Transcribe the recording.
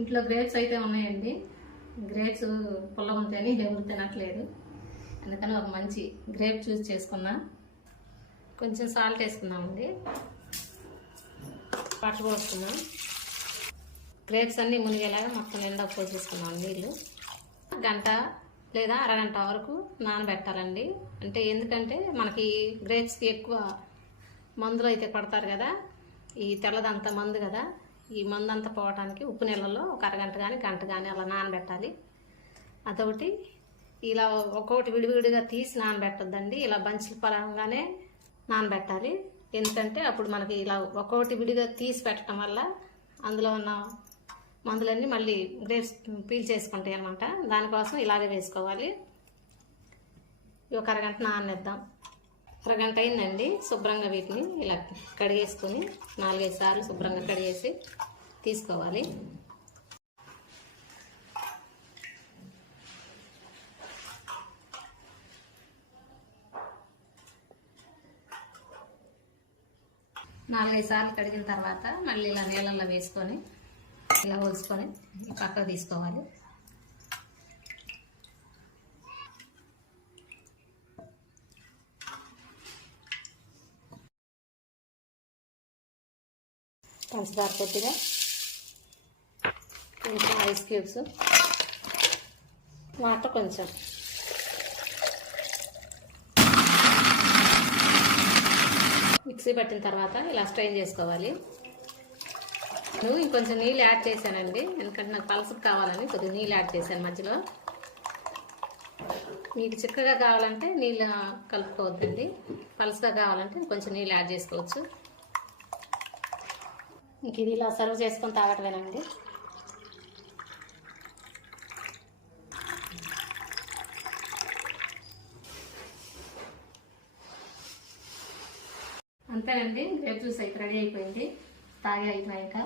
ఇంట్లో గ్రేప్స్ అయితే ఉన్నాయండి. గ్రేప్స్ పుల్లగా ఉంటాయని ఎవరు తినట్లేదు, అందుకని ఒక మంచి గ్రేప్ చూస్ చేసుకున్నా. కొంచెం సాల్ట్ వేసుకుందామండి. పట్టు పోసుకున్నాం. గ్రేప్స్ అన్నీ మునిగేలాగా మొత్తం నిండా పోసేసుకున్నాం నీళ్ళు. గంట లేదా అరగంట వరకు నానబెట్టాలండి. అంటే ఎందుకంటే మనకి గ్రేప్స్కి ఎక్కువ మందులు అయితే కొడతారు కదా, ఈ తెల్లదంతా మందు కదా, ఈ మందు అంతా పోవటానికి ఉప్పు నీళ్ళలో ఒక అరగంట కానీ గంట కానీ అలా నానబెట్టాలి. అదొకటి. ఇలా ఒక్కొక్కటి విడివిడిగా తీసి నానబెట్టద్దండి, ఇలా బంచుల పరంగానే నానబెట్టాలి. ఎందుకంటే అప్పుడు మనకి ఇలా ఒక్కొక్కటి విడిగా తీసి పెట్టడం వల్ల అందులో ఉన్న మందులన్నీ మళ్ళీ గ్రేప్స్ పీల్ చేసుకుంటాయి అన్నమాట. దానికోసం ఇలాగే వేసుకోవాలి. ఒక అరగంట నాననిద్దాం. అరగంట అయిందండి. శుభ్రంగా వీటిని ఇలా కడిగేసుకొని 4-5 సార్లు శుభ్రంగా కడిగేసి తీసుకోవాలి. నాలుగైదు సార్లు కడిగిన తర్వాత మళ్ళీ ఇలా నీళ్ళల్లో వేసుకొని ఇలా పోసుకొని పక్కకు తీసుకోవాలి. పంచదార కొద్దిగా, కొంచెం ఐస్ క్యూబ్స్, వాటర్ కొంచెం. మిక్సీ పట్టిన తర్వాత ఇలా స్ట్రెయిన్ చేసుకోవాలి. నేను ఇంకొంచెం నీళ్ళు యాడ్ చేశానండి, ఎందుకంటే నాకు పలసగా కావాలని కొద్దిగా నీళ్ళు యాడ్ చేశాను మధ్యలో. మీకు చిక్కగా కావాలంటే నీళ్ళు కలుపుకోవద్దండి, పలసగా కావాలంటే కొంచెం నీళ్ళు యాడ్ చేసుకోవచ్చు. ఇంక ఇది ఇలా సర్వ్ చేసుకొని తాగటమేనండి. అంతేనండి, గ్రేప్ జ్యూస్ అయితే రెడీ అయిపోయింది. తాగే అయిపోయాక